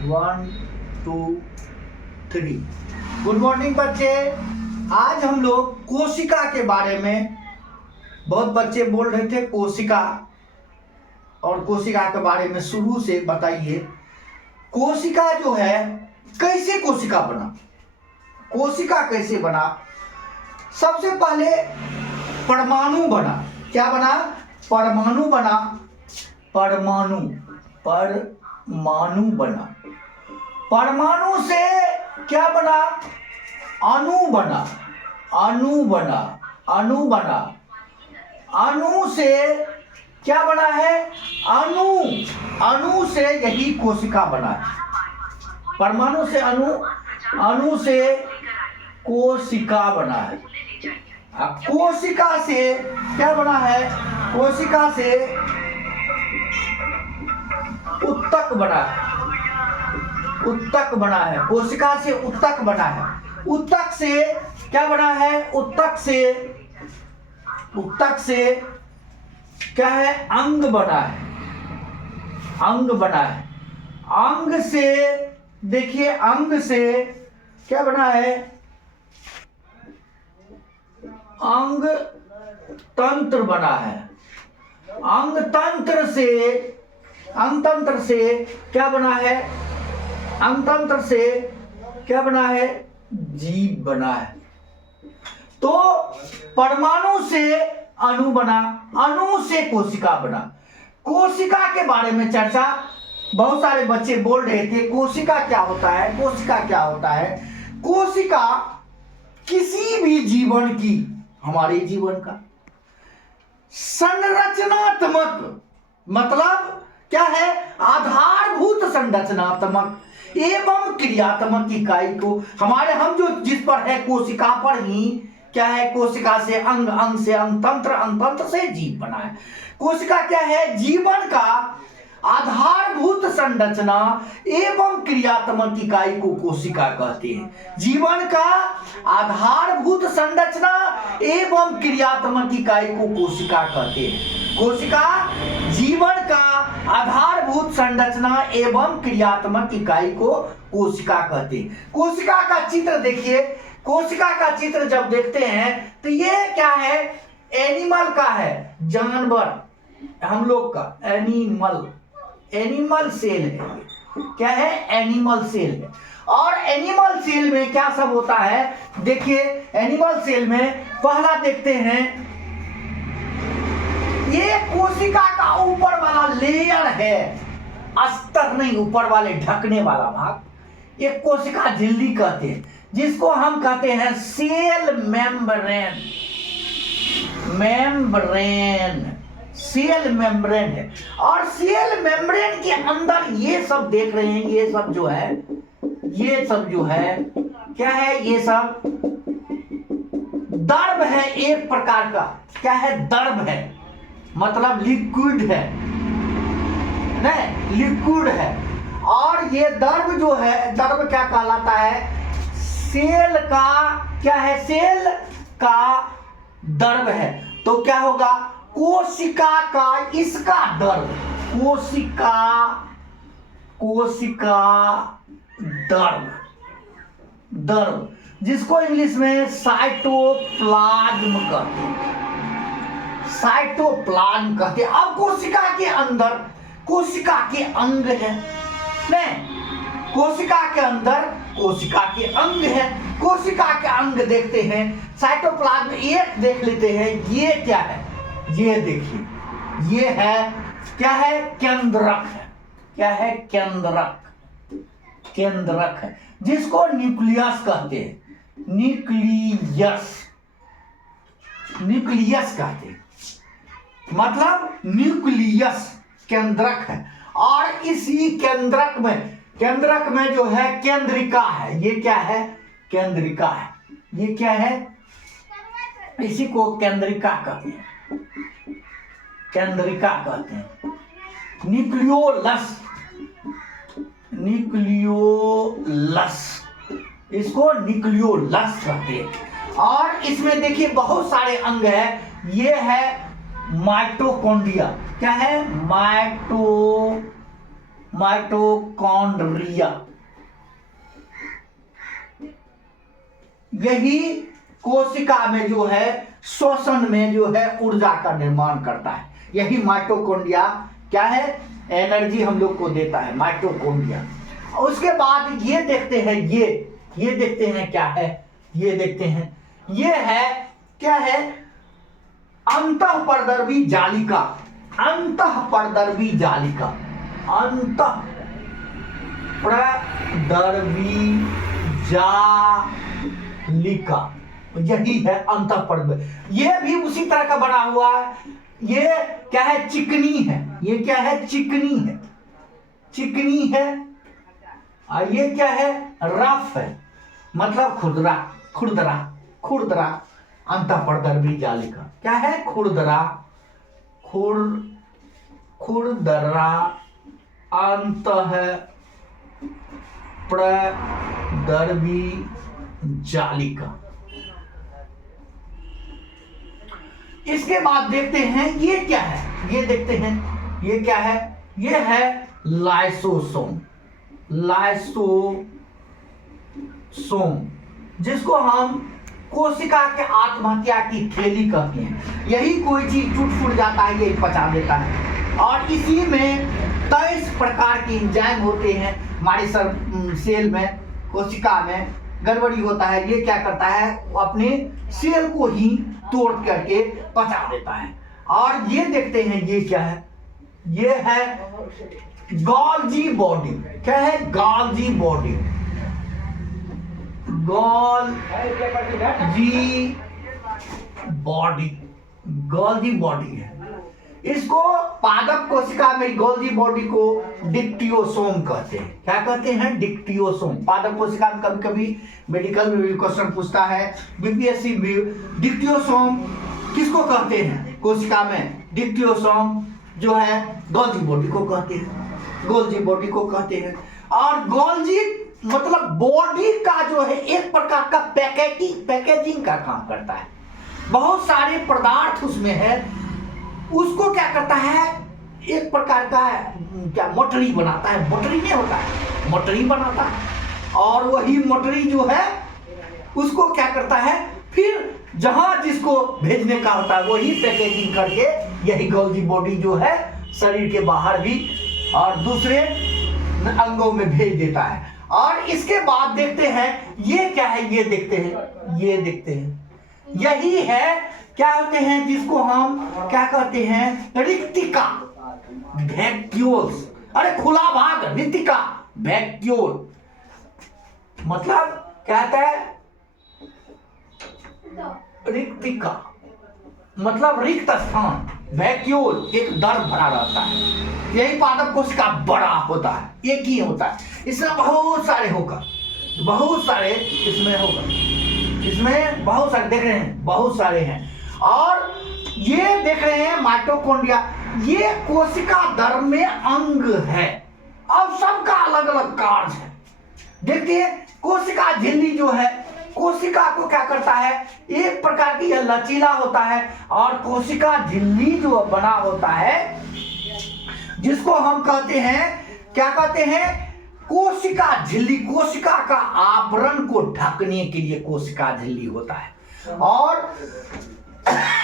1 2 3। Good morning बच्चे। आज हम लोग कोशिका के बारे में, बहुत बच्चे बोल रहे थे कोशिका और कोशिका के बारे में शुरू से बताइए। कोशिका जो है, कैसे कोशिका बना, कोशिका कैसे बना? सबसे पहले परमाणु बना। क्या बना? परमाणु बना। परमाणु बना। परमाणु से क्या बना? अणु बना। अणु से क्या बना है? अणु से यही कोशिका बना है। परमाणु से अणु से कोशिका बना है। कोशिका से क्या बना है? कोशिका से उत्तक बना है। उत्तक बना है। कोशिका से उत्तक बना है। उत्तक से क्या बना है? उत्तक से क्या है? अंग बना है। अंग बना है। अंग से देखिए, अंग से क्या बना है? अंग तंत्र बना है। अंग तंत्र से क्या बना है? अंग तंत्र से क्या बना है? जीव बना है। तो परमाणु से अणु बना, अणु से कोशिका बना। कोशिका के बारे में चर्चा, बहुत सारे बच्चे बोल रहे थे कोशिका क्या होता है, कोशिका क्या होता है। कोशिका किसी भी जीवन की, हमारे जीवन का संरचनात्मक, मतलब क्या है? आधारभूत संरचनात्मक एवं क्रियात्मक इकाई को, हम जो जिस पर है कोशिका पर ही क्या है? कोशिका से अंग, अंग से अंग तंत्र से जीव बना है। कोशिका क्या है? जीवन का आधारभूत संरचना एवं क्रियात्मक इकाई को कोशिका कहते हैं। जीवन का आधारभूत संरचना एवं क्रियात्मक इकाई को कोशिका कहते हैं। कोशिका जीवन का आधारभूत संरचना एवं क्रियात्मक इकाई को कोशिका कहते हैं। कोशिका का चित्र देखिए। कोशिका का चित्र जब देखते हैं तो ये क्या है? एनिमल का है, जानवर, हम लोग का एनिमल सेल है। क्या है? एनिमल सेल है। और एनिमल सेल में क्या सब होता है? देखिए, एनिमल सेल में पहला देखते हैं, ये कोशिका का ऊपर वाला लेयर है, अस्तर नहीं, ऊपर वाले ढकने वाला भाग, ये कोशिका झिल्ली कहते हैं, जिसको हम कहते हैं सेल मेम्ब्रेन। सेल मेम्ब्रेन है। और सेल मेम्ब्रेन के अंदर ये सब देख रहे हैं, ये सब जो है क्या है? ये सब द्रव है, एक प्रकार का। क्या है? द्रव है, मतलब लिक्विड है, नहीं, लिक्विड है। और ये द्रव जो है, द्रव क्या कहलाता है? सेल का क्या है? सेल का द्रव है। तो क्या होगा? कोशिका का इसका द्रव, कोशिका द्रव, जिसको इंग्लिश में साइटोप्लाज्म कहते हैं। साइटोप्लाज्म कहते हैं। अब कोशिका के अंदर कोशिका के अंग है, नहीं, कोशिका के अंदर कोशिका के अंग है। कोशिका के अंग देखते हैं, साइटोप्लाज्म एक देख लेते हैं। ये क्या है? ये देखिए, ये है क्या है? केंद्रक है। क्या है? केंद्रक है, जिसको न्यूक्लियस कहते हैं। न्यूक्लियस कहते हैं, मतलब न्यूक्लियस केंद्रक है। और इसी केंद्रक में जो है केंद्रिका है। ये क्या है? केंद्रिका है। ये क्या है? इसी को केंद्रिका कहते हैं। केंद्रिका कहते हैं। न्यूक्लियोलस, इसको न्यूक्लियोलस कहते हैं। और इसमें देखिए बहुत सारे अंग है। ये है माइटोकॉन्ड्रिया। क्या है? माइटोकॉन्ड्रिया। यही कोशिका में जो है श्वसन में जो है ऊर्जा का निर्माण करता है। यही माइटोकॉन्ड्रिया क्या है, एनर्जी हम लोग को देता है माइटोकॉन्ड्रिया। उसके बाद ये देखते हैं, ये देखते हैं क्या है, ये देखते हैं ये है क्या है, अंतःपरदर्वी जालिका। अंतःपरदर्वी जालिका, अंतःपरदर्वी जालिका, यही है अंतःपरदर्वी। ये भी उसी तरह का बना हुआ है। ये क्या है, चिकनी है। ये क्या है, चिकनी है, चिकनी है। और ये क्या है, रफ है, मतलब खुरदरा, खुरदरा, खुरदरा। अंतःपरदर्वी जालिका क्या है, खुरदरा, खुरदरा अंतःपरदर्वी जालिका। इसके बाद देखते हैं ये क्या है, ये देखते हैं ये क्या है, ये है लाइसोसोम। लाइसोसोम जिसको हम कोशिका के आत्महत्या की थैली कहते हैं। यही कोई चीज टूट फूट जाता है, ये पचा देता है। और इसी में 23 प्रकार के एंजाइम होते हैं हमारे सेल में, कोशिका में गड़बड़ी होता है। ये क्या करता है, अपने सेल को ही तोड़ करके पचा देता है। और ये देखते हैं ये क्या है, ये है गोल्जी बॉडी। क्या है, Golgi body, Golgi body, Golgi body है। इसको पादप कोशिका में गोल्जी बॉडी को डिक्टियोसोम कहते हैं। क्या कहते हैं, डिक्टियोसोम। पादप कोशिका में कभी कभी मेडिकल में भी क्वेश्चन पूछता है, बीपीएससी भी। डिक्टियोसोम किसको कहते हैं, कोशिका में डिक्टियोसोम जो है गोल्जी बॉडी को कहते हैं, गोल्जी बॉडी को कहते हैं। और गोल्जी मतलब बॉडी का जो है एक प्रकार का पैकेजिंग का काम करता है। बहुत सारे पदार्थ उसमें है, उसको क्या करता है, एक प्रकार का क्या मोटरी बनाता है, मोटरी नहीं होता है, मोटरी बनाता है। और वही मोटरी जो है उसको क्या करता है, फिर जहां जिसको भेजने का होता है वही पैकेजिंग करके यही गोल्जी बॉडी जो है शरीर के बाहर भी और दूसरे अंगों में भेज देता है। और इसके बाद देखते हैं ये क्या है, ये देखते हैं, ये देखते हैं यही है क्या होते हैं, जिसको हम क्या कहते हैं, रिक्तिका, वैक्यूल्स। अरे खुला भाग, रिक्तिका, वैक्यूल मतलब क्या कहता है, रिक्तिका मतलब रिक्त स्थान, वैक्यूल एक दर्द भरा रहता है। यही पादप कोशिका बड़ा होता है, एक ही होता है, इसमें बहुत सारे होगा, बहुत सारे इसमें होगा, इसमें बहुत सारे देख रहे हैं, बहुत सारे हैं। और ये देख रहे हैं माइटोकॉन्ड्रिया, ये कोशिका धर्म में अंग है। अब सबका अलग अलग कार्य है। देखिए कोशिका झिल्ली जो है, कोशिका को क्या करता है, एक प्रकार की यह लचीला होता है। और कोशिका झिल्ली जो बना होता है जिसको हम कहते हैं, क्या कहते हैं, कोशिका झिल्ली। कोशिका का आवरण को ढकने के लिए कोशिका झिल्ली होता है। और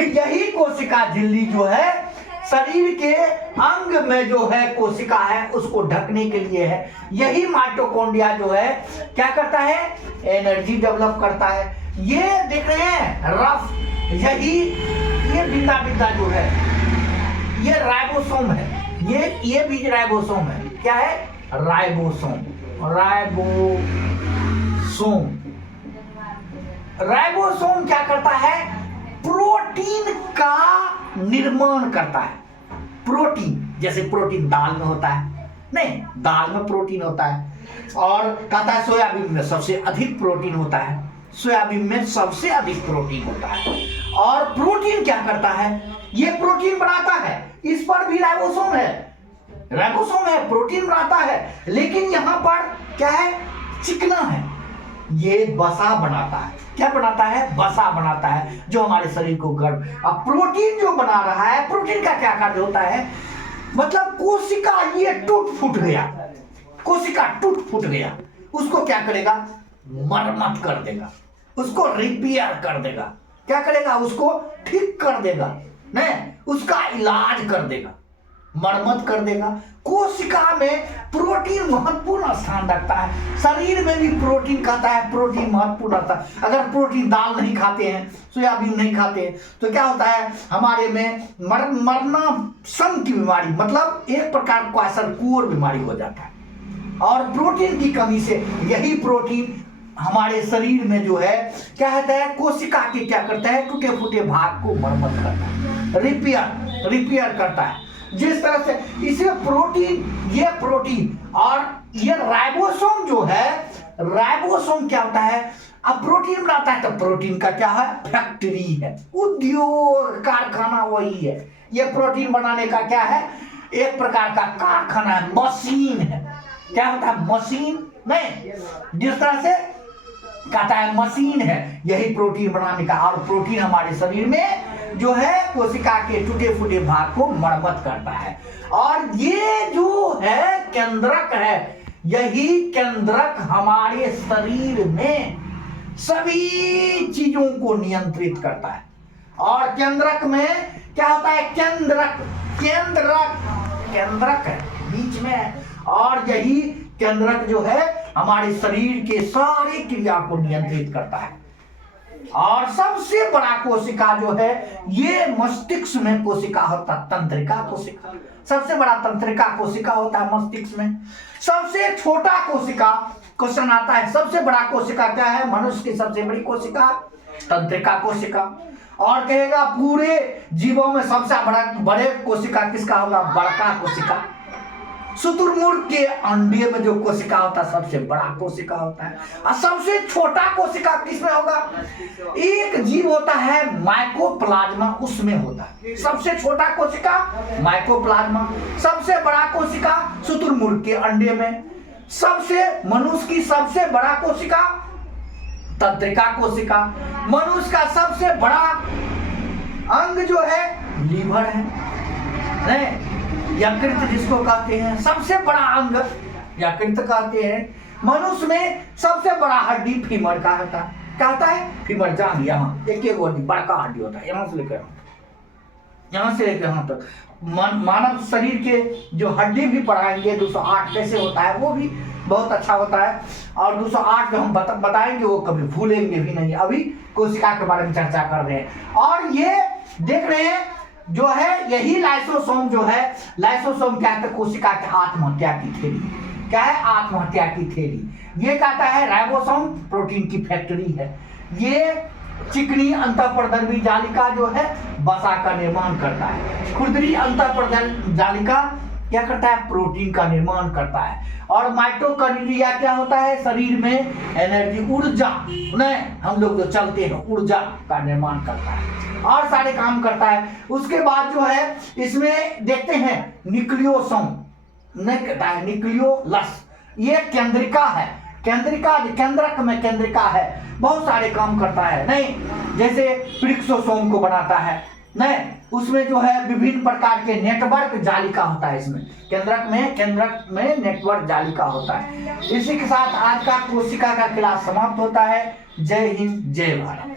यही कोशिका झिल्ली जो है शरीर के अंग में जो है कोशिका है उसको ढकने के लिए है। यही माइटोकॉन्ड्रिया जो है क्या करता है, एनर्जी डेवलप करता है। ये देख रहे हैं रफ, यही ये बिंदा बिंदा जो है ये राइबोसोम है। ये भी राइबोसोम है। क्या है, राइबोसोम, राइबोसोम। राइबोसोम क्या करता है, प्रोटीन का निर्माण करता है। प्रोटीन जैसे प्रोटीन दाल में होता है, नहीं दाल में प्रोटीन होता है। और कहता है सोयाबीन में सबसे अधिक प्रोटीन होता है, सोयाबीन में सबसे अधिक प्रोटीन होता है। और प्रोटीन क्या करता है, ये प्रोटीन बनाता है, इस पर भी राइबोसोम है, राइबोसोम है, प्रोटीन बनाता है। लेकिन यहां पर क्या है, चिकना है, ये वसा बनाता है। क्या बनाता है, वसा बनाता है, जो हमारे शरीर को गर्म। अब प्रोटीन जो बना रहा है, प्रोटीन का क्या कार्य होता है, मतलब कोशिका ये टूट फूट गया, कोशिका टूट फूट गया, उसको क्या करेगा? मरम्मत कर देगा, उसको रिपेयर कर देगा। क्या करेगा? उसको ठीक कर देगा, नहीं, उसका इलाज कर देगा, मरम्मत कर देगा। कोशिका में प्रोटीन महत्वपूर्ण स्थान रखता है। शरीर में भी प्रोटीन कहता है, प्रोटीन महत्वपूर्ण रहता है। अगर प्रोटीन दाल नहीं खाते हैं, सोयाबीन नहीं खाते हैं, तो क्या होता है? हमारे में मरना सम की बीमारी, मतलब एक प्रकार का सरकोर बीमारी हो जाता है। और प्रोटीन की कमी से यही प्रोटीन हमारे शरीर में जो है क्या होता है? कोशिका के क्या करता है? टूटे फूटे भाग को मरम्मत करता है, रिपेयर करता है। जिस तरह से इसमें प्रोटीन, ये प्रोटीन और ये राइबोसोम जो है, राइबोसोम क्या होता है? अब प्रोटीन बनाता है तो प्रोटीन का क्या है? फैक्ट्री है, उद्योग, कारखाना वही है। ये प्रोटीन बनाने का क्या है? एक प्रकार का कारखाना है, मशीन है। क्या होता है? मशीन, नहीं, जिस तरह से कहता है मशीन है यही प्रोटीन बनाने का। और प्रोटीन हमारे शरीर में जो है कोशिका के टूटे फूटे भाग को मरम्मत करता है। और ये जो है केंद्रक है, यही केंद्रक हमारे शरीर में सभी चीजों को नियंत्रित करता है। और केंद्रक में क्या होता है? केंद्रक है, बीच में है। और यही केंद्रक जो है हमारे शरीर के सारी क्रिया को नियंत्रित करता है। और सबसे बड़ा कोशिका जो है ये मस्तिष्क में कोशिका होता है, तंत्रिका कोशिका। सबसे बड़ा तंत्रिका कोशिका होता है मस्तिष्क में। सबसे छोटा कोशिका, क्वेश्चन आता है, सबसे बड़ा कोशिका क्या है? मनुष्य की सबसे बड़ी कोशिका तंत्रिका कोशिका। और कहेगा पूरे जीवों में सबसे बड़े कोशिका किसका होगा? बड़का कोशिका। शुतुरमुर्ग के अंडे में जो कोशिका होता है सबसे बड़ा कोशिका होता है। और सबसे छोटा कोशिका किसमें होगा? एक जीव होता है माइकोप्लाज्मा, उसमें होता है सबसे छोटा कोशिका माइकोप्लाज्मा। सबसे बड़ा कोशिका शुतुरमुर्ग के अंडे में। सबसे मनुष्य की सबसे बड़ा कोशिका तंत्रिका कोशिका। मनुष्य का सबसे बड़ा अंग जो है लीवर है, नहीं, यकृत जिसको कहते हैं, सबसे बड़ा अंग यकृत कहते हैं। मनुष्य में सबसे बड़ा हड्डी फीमर का होता है। क्या होता है? फीमर, जान, यहाँ एक हड्डी, बड़का हड्डी होता है, यहाँ से लेकर यहाँ तक। मानव शरीर के जो हड्डी भी पढ़ाएंगे 208 कैसे होता है, वो भी बहुत अच्छा होता है। और 208 जो हम बताएंगे वो कभी भूलेंगे भी नहीं। अभी कोशिका के बारे में चर्चा कर रहे हैं। और ये देख रहे हैं जो है यही लाइसोसोम जो है, लाइसोसोम क्या है? कोशिका के आत्महत्या की थैली। क्या है? आत्महत्या की थैली। ये कहता है राइबोसोम प्रोटीन की फैक्ट्री है। ये चिकनी अंतःपरधर्मी जालिका जो है वसा का निर्माण करता है। खुरदरी अंतःपरधर्मी जालिका क्या करता है? प्रोटीन का निर्माण करता है। और माइटोकॉन्ड्रिया क्या होता है? शरीर में एनर्जी, ऊर्जा, नहीं, हम लोग जो चलते हैं ऊर्जा का निर्माण करता है और सारे काम करता है। उसके बाद जो है इसमें देखते हैं न्यूक्लियोसोम, नहीं कहता है न्यूक्लियोलस, ये केंद्रिका है। केंद्रक में केंद्रिका है, बहुत सारे काम करता है, नहीं, जैसे प्रिक्सोसोम को बनाता है, नहीं, उसमें जो है विभिन्न प्रकार के नेटवर्क जालिका होता है। इसमें केंद्रक में नेटवर्क जालिका होता है। इसी के साथ आज का कोशिका का क्लास समाप्त होता है। जय हिंद, जय भारत।